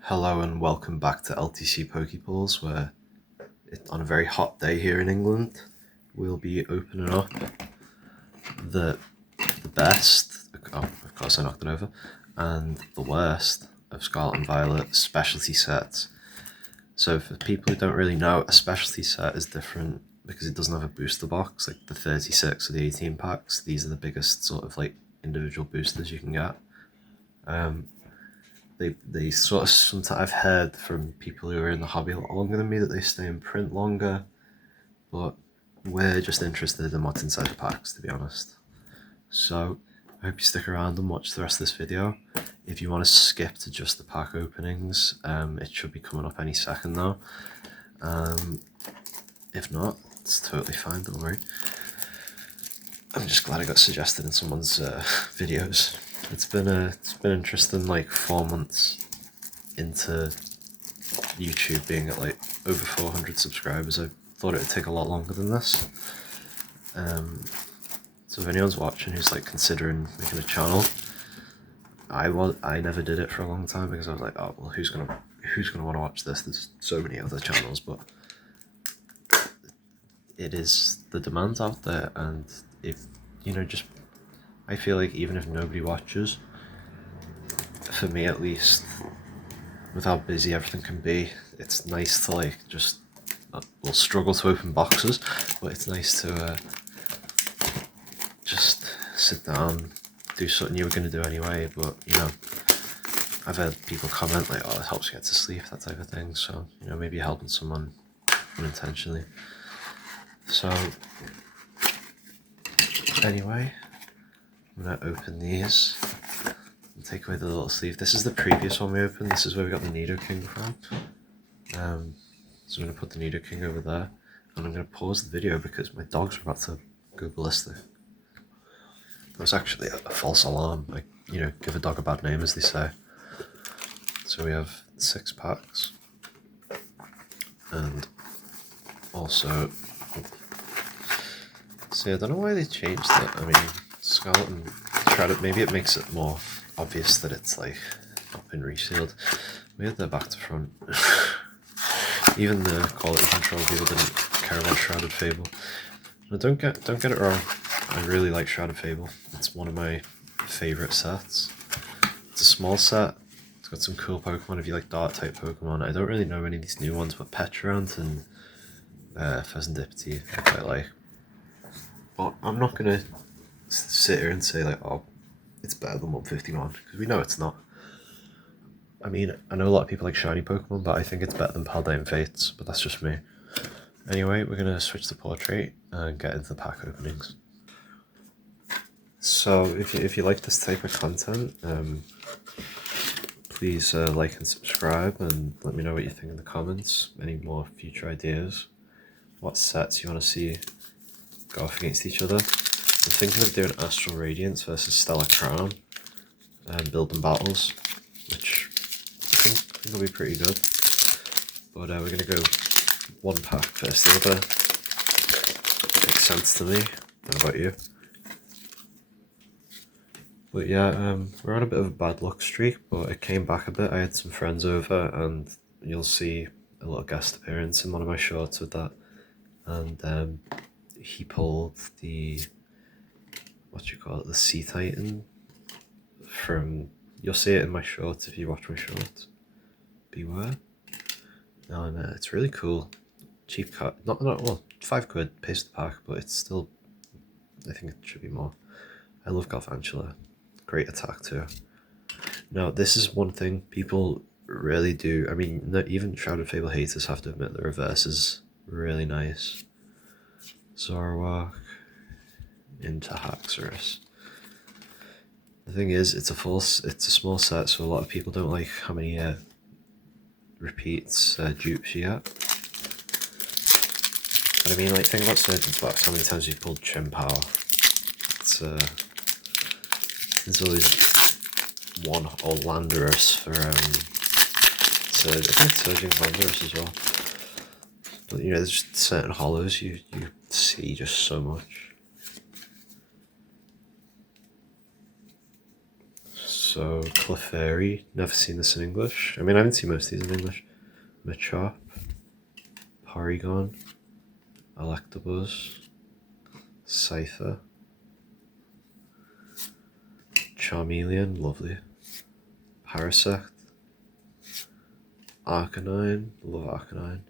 Hello and welcome back to LTC Pokeballs, where on a very hot day here in England, we'll be opening up the best, oh, of course I knocked it over, and the worst of Scarlet and Violet specialty sets. So for people who don't really know, a specialty set is different because it doesn't have a booster box, like the 36 or the 18 packs. These are the biggest sort of like individual boosters you can get. They sort of, sometimes I've heard from people who are in the hobby a lot longer than me that they stay in print longer, but we're just interested in what's inside the packs, to be honest. So I hope you stick around and watch the rest of this video. If you want to skip to just the pack openings, it should be coming up any second now. If not, it's totally fine, don't worry. I'm just glad I got suggested in someone's videos. It's been interesting, like 4 months into YouTube being at like over 400 subscribers. I thought it would take a lot longer than this. So if anyone's watching who's like considering making a channel, I never did it for a long time because I was like, oh well, who's gonna want to watch this? There's so many other channels, but it is the demand out there, and if you know, just I feel like even if nobody watches, for me at least, with how busy everything can be, it's nice to like just we'll struggle to open boxes, but it's nice to just sit down, do something you were going to do anyway. But you know, I've had people comment like, oh, it helps you get to sleep, that type of thing. So you know, maybe you're helping someone unintentionally. So anyway, I'm going to open these and take away the little sleeve. This is the previous one we opened. This is where we got the Nidoking from. So I'm going to put the Nidoking over there, and I'm going to pause the video because my dogs are about to go ballistic. That was actually a false alarm. Like, you know, give a dog a bad name, as they say. So we have 6 packs. And also, see, I don't know why they changed it. I mean, Scarlet and Shrouded, maybe it makes it more obvious that it's like not been resealed. We had the back to front. Even the quality control people didn't care about Shrouded Fable. Now don't get it wrong. I really like Shrouded Fable. It's one of my favourite sets. It's a small set. It's got some cool Pokemon if you like Dark type Pokemon. I don't really know any of these new ones, but Petrant and Pheasantipity I quite like. But I'm not gonna sit here and say like, oh, it's better than 151, because we know it's not. I mean, I know a lot of people like shiny Pokemon, but I think it's better than Paldean Fates, but that's just me. Anyway, we're gonna switch to portrait and get into the pack openings. So if you like this type of content, please like and subscribe, and let me know what you think in the comments. Any more future ideas, what sets you want to see go off against each other. I'm thinking of doing Astral Radiance versus Stellar Crown and building battles, which I think will be pretty good. But we're going to go one pack versus the other. Makes sense to me. How about you? But yeah, we're on a bit of a bad luck streak, but it came back a bit. I had some friends over, and you'll see a little guest appearance in one of my shorts with that. And he pulled the, the Sea Titan from, you'll see it in my shorts if you watch my shorts. Beware. And it's really cool. Cheap cut, not well, £5 pays the pack, but it's still, I think it should be more. I love Galvantula. Great attack too. Now this is one thing people really do. I mean, even Shrouded Fable haters have to admit the reverse is really nice. Zoroark into Haxorus. The thing is, it's a small set, so a lot of people don't like how many repeats dupes you get. But I mean, like, think about Surgeon's Box, how many times you've pulled Chimpower. It's there's always one Orlandorus for so I think it's Surging Orlandorus as well. But you know, there's just certain hollows you see just so much. So, Clefairy, never seen this in English. I mean, I haven't seen most of these in English. Machop, Porygon, Electabuzz, Cypher, Charmeleon, lovely, Parasect, Arcanine, love Arcanine,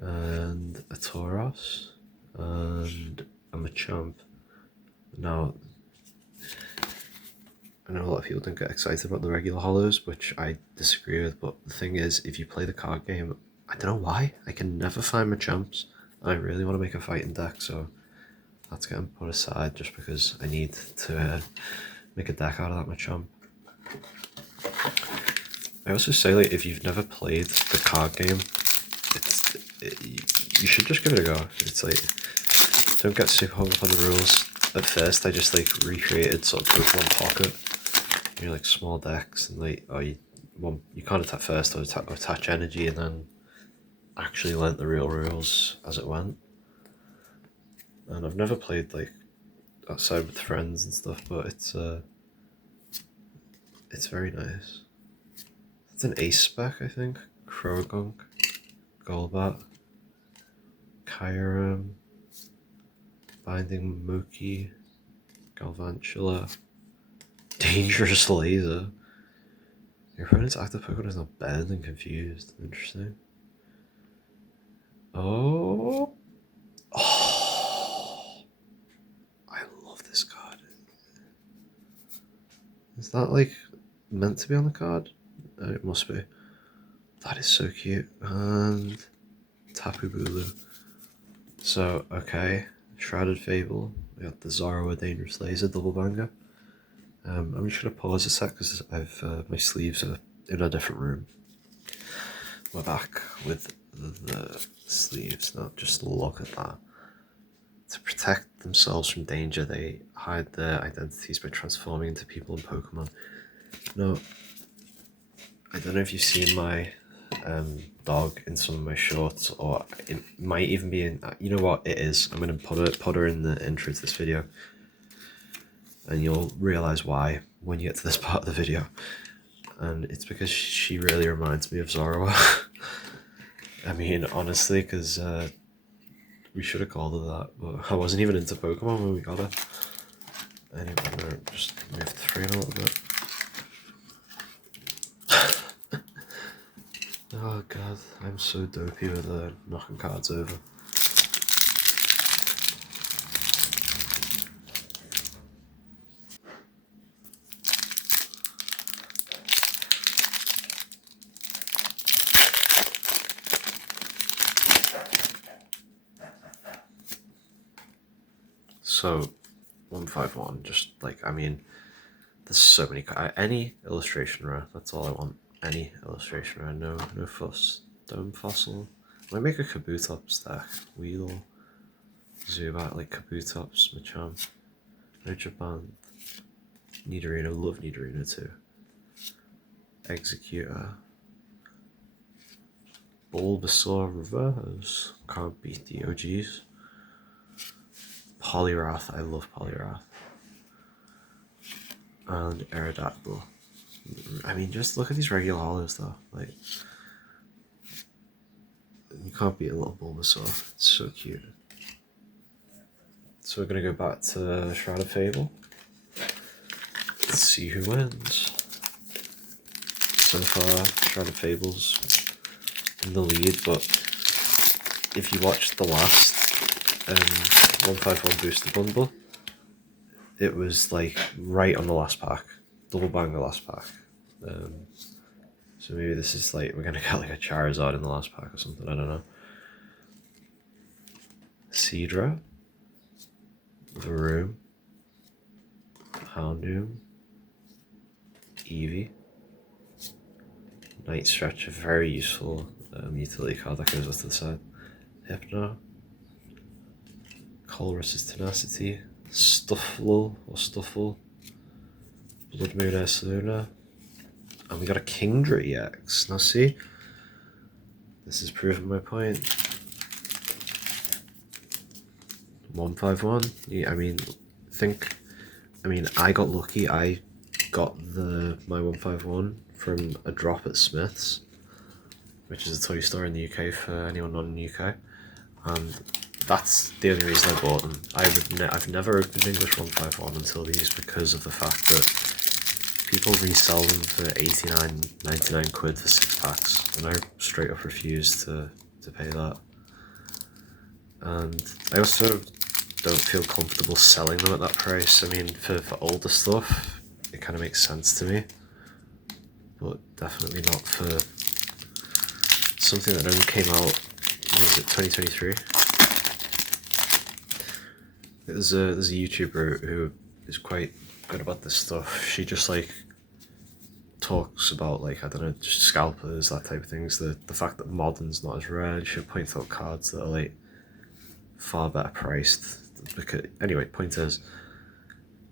and a Tauros, and a Machamp. Now, I know a lot of people don't get excited about the regular hollows, which I disagree with, but the thing is, if you play the card game, I don't know why, I can never find Machamps. I really want to make a fighting deck, so that's getting put aside just because I need to make a deck out of that Machamp. I also say, like, if you've never played the card game, you should just give it a go. It's like, don't get super hung up on the rules. At first, I just like recreated sort of Pokemon Pocket, you know, like small decks, and like, you can't attack first or attach energy, and then actually learnt the real rules as it went. And I've never played like outside with friends and stuff, but it's very nice. It's an ace spec, I think. Krogunk, Golbat, Kyurem, Binding Mookie, Galvantula, Dangerous Laser. Your opponent's active Pokemon is now banned and confused. Interesting. Oh, I love this card. Is that like meant to be on the card? It must be. That is so cute. And Tapu Bulu. So, okay. Shrouded Fable. We got the Zorua Dangerous Laser double banger. I'm just gonna pause a sec because I've my sleeves are in a different room. We're back with the sleeves. Now, just look at that. To protect themselves from danger, they hide their identities by transforming into people and Pokemon. Now, I don't know if you've seen my dog in some of my shorts, or it might even be in. You know what it is? I'm gonna put her in the intro to this video, and you'll realize why when you get to this part of the video. And it's because she really reminds me of Zorua. I mean, honestly, because we should have called her that, but I wasn't even into Pokemon when we got her. Anyway, I'm gonna just move the frame a little bit. Oh god, I'm so dopey with knocking cards over. So, 151, just like, I mean, there's so many, any illustration rare, that's all I want. Any illustration rare, no fuss. Dome Fossil. I might make a Kabutops deck. Weedle, Zubat, like Kabutops, Machamp, Ridgeband, Nidorino, love Nidorino too. Executor, Bulbasaur Reverse, can't beat the OGs. Poliwrath, I love Poliwrath. And Aerodactyl. I mean, just look at these regular hollows though. Like, you can't beat a little Bulbasaur. It's so cute. So we're gonna go back to Shrouded Fable. Let's see who wins. So far, Shrouded Fable's in the lead, but if you watched the last 151 booster bundle, it was like right on the last pack, double banger last pack. So maybe this is like, we're gonna get like a Charizard in the last pack or something, I don't know. Seadra, Varoom, Houndoom, Eevee, Night Stretch, a very useful utility card that goes off to the side. Hypno, Colress's Tenacity, Stuffle or Stuffle, Blood Moon Ursaluna, and we got a Kingdra EX. Now see, this is proving my point. 151. Yeah, I mean, I got lucky. I got my 151 from a drop at Smith's, which is a toy store in the UK for anyone not in the UK, and that's the only reason I bought them. I've never opened English 151 until these because of the fact that people resell them for 99 quid for 6 packs, and I straight up refuse to pay that. And I also don't feel comfortable selling them at that price. I mean, for older stuff, it kind of makes sense to me, but definitely not for something that only came out, was it 2023? There's a YouTuber who is quite good about this stuff. She just like talks about, like, I don't know, just scalpers, that type of things. The fact that modern's not as rare. She'll point out cards that are like far better priced. Because anyway, point is,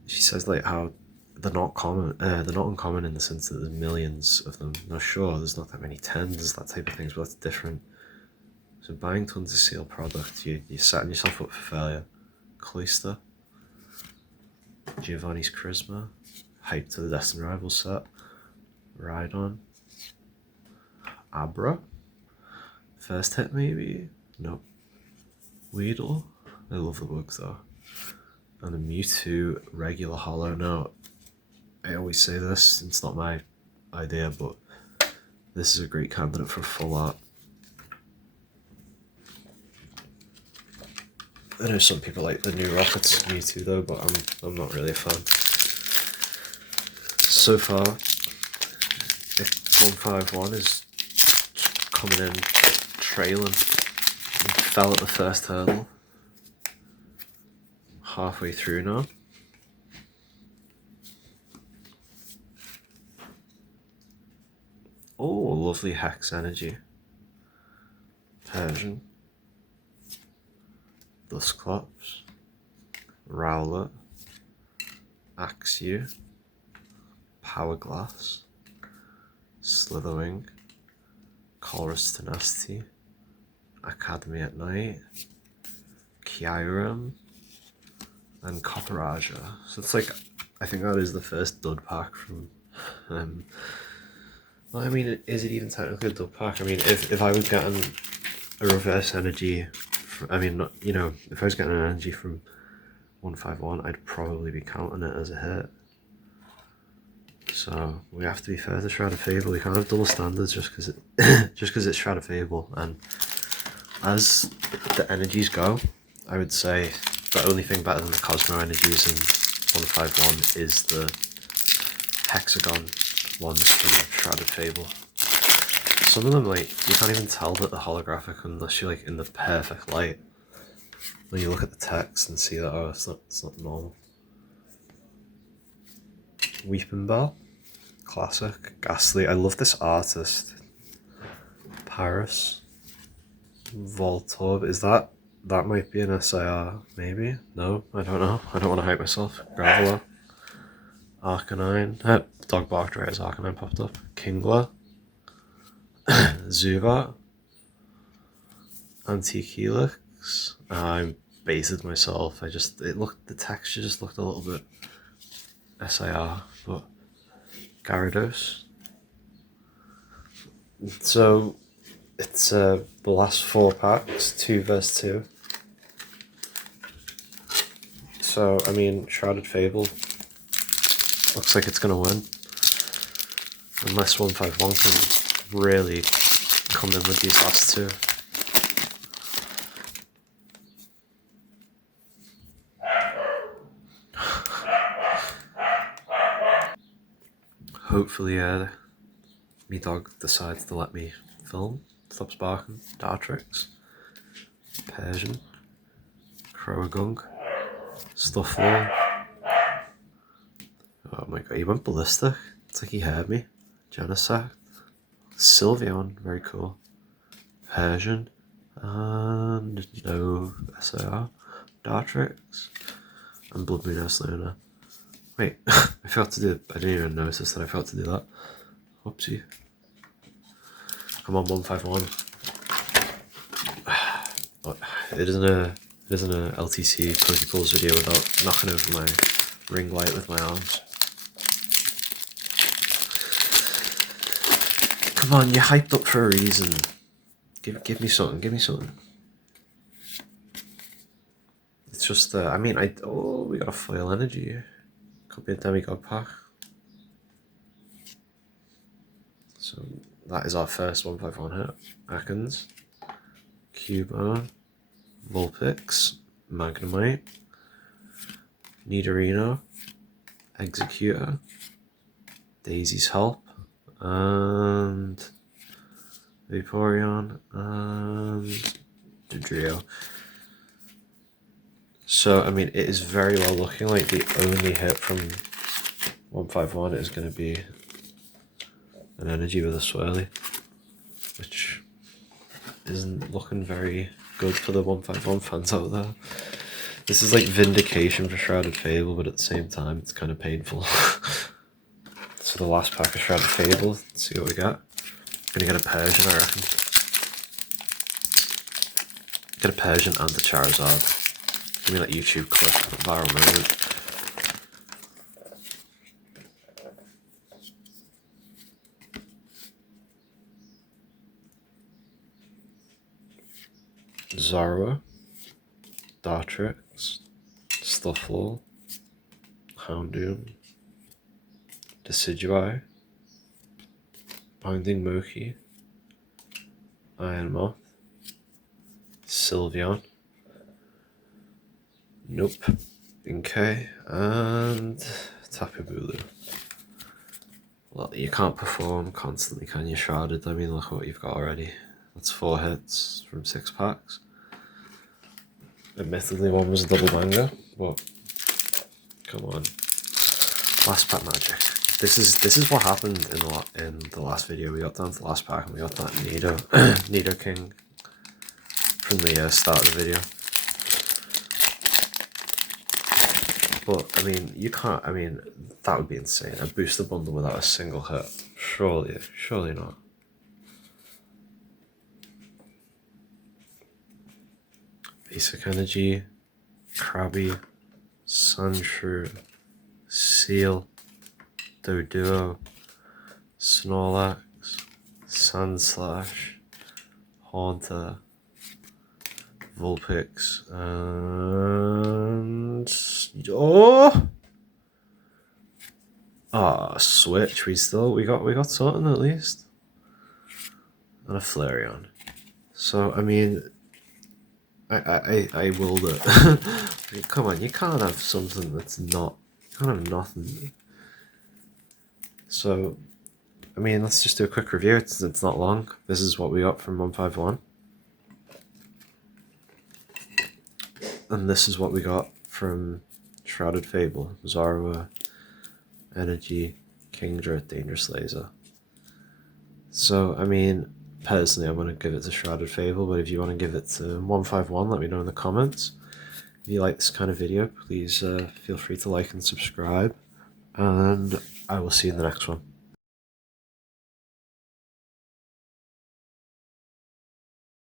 she says like how they're not uncommon in the sense that there's millions of them. Now sure, there's not that many tens, that type of things, but that's different. So buying tons of sealed product, you're setting yourself up for failure. Cloister, Giovanni's Charisma, Hype to the Destined Rivals set, Rhydon, Abra, First Hit maybe? Nope. Weedle, I love the books though. And a Mewtwo regular holo. Now, I always say this, it's not my idea, but this is a great candidate for full art. I know some people like the new Rockets Mewtwo though, but I'm not really a fan. So far, if 151 is coming in trailing, and fell at the first hurdle. Halfway through now. Oh, lovely Hex Energy. Persian. Dusclops. Rowlet. Axew. Power Glass. Slitherwing. Chorus Tenacity. Academy at Night. Kyurem. And Copperaja. So it's like, I think that is the first dud pack from, well, I mean, is it even technically a dud pack? I mean, if I was getting a reverse energy, I mean, not, you know, if I was getting an energy from 151, I'd probably be counting it as a hit. So we have to be fair to Shrouded Fable. We can't have double standards just because it's Shrouded Fable. And as the energies go, I would say the only thing better than the Cosmo energies in 151 is the hexagon ones from Shrouded Fable. Some of them, like, you can't even tell that they're holographic unless you're like in the perfect light. When you look at the text and see that, oh, it's not normal. Weeping Bell, classic. Ghastly. I love this artist. Paris. Voltorb. Is that might be an SIR, maybe? No, I don't know. I don't want to hype myself. Graveler. Arcanine. Dog barked right as Arcanine popped up. Kingler. Zubat. Antique Helix. I baited myself. The texture just looked a little bit SIR, but Gyarados. So it's the last 4 packs, 2 vs 2. So I mean, Shrouded Fable looks like it's gonna win, unless 151 can really come in with these last 2. Hopefully, me dog decides to let me film. Stops barking. Dartrix. Persian. Croagunk. Stuffle. Oh my god, he went ballistic. It's like he heard me. Genesect. Sylveon, very cool. Persian. And no SAR. Dartrix. And Blood Moon S Luna. Wait, I forgot to do. I didn't even notice that I forgot to do that. Whoopsie. Come on, 151. It isn't a LTC Pokeballs video without knocking over my ring light with my arms. Come on, you're hyped up for a reason. Give me something, give me something. It's just, I mean, oh, we got a foil energy. Could be a demigod pack. So that is our first 151 hit. Akins, Cubo, Vulpix, Magnemite, Nidorino, Executor, Daisy's Help, and Vaporeon, and Dodrio. So, I mean, it is very well looking like the only hit from 151 is going to be an energy with a swirly, which isn't looking very good for the 151 fans out there. This is like vindication for Shrouded Fable, but at the same time, it's kind of painful. So the last pack of Shrouded Fable, let's see what we got. Gonna get a Persian, I reckon. Get a Persian and a Charizard. Give me that YouTube clip, viral moment. Zara, Dartrix, Stuffle, Houndoom, Decidueye, Binding Moki, Iron Moth, Sylveon, nope, Inkay, and Tapu Bulu. Well, you can't perform constantly, can you, Shrouded? I mean, look what you've got already. That's 4 hits from 6 packs. Admittedly, one was a double banger, but come on. Last pack magic. This is what happened in the last video. We got down to the last pack and we got that Nido King from the start of the video. But I mean, you can't. I mean, that would be insane. A booster bundle without a single hit. Surely not. Basic Energy, Krabby, Sandshrew, Seal, Doduo, Snorlax, Sandslash, Haunter, Vulpix, and Switch. We got something at least, and a Flareon. So I mean, I willed it. I mean, come on, you can't have something that's not. You can't have nothing. So, I mean, let's just do a quick review. It's not long. This is what we got from 151. And this is what we got from Shrouded Fable. Zorua, Energy, Kingdra, Dangerous Laser. So, I mean, personally, I'm going to give it to Shrouded Fable, but if you want to give it to 151, let me know in the comments. If you like this kind of video, please feel free to like and subscribe, and I will see you in the next one.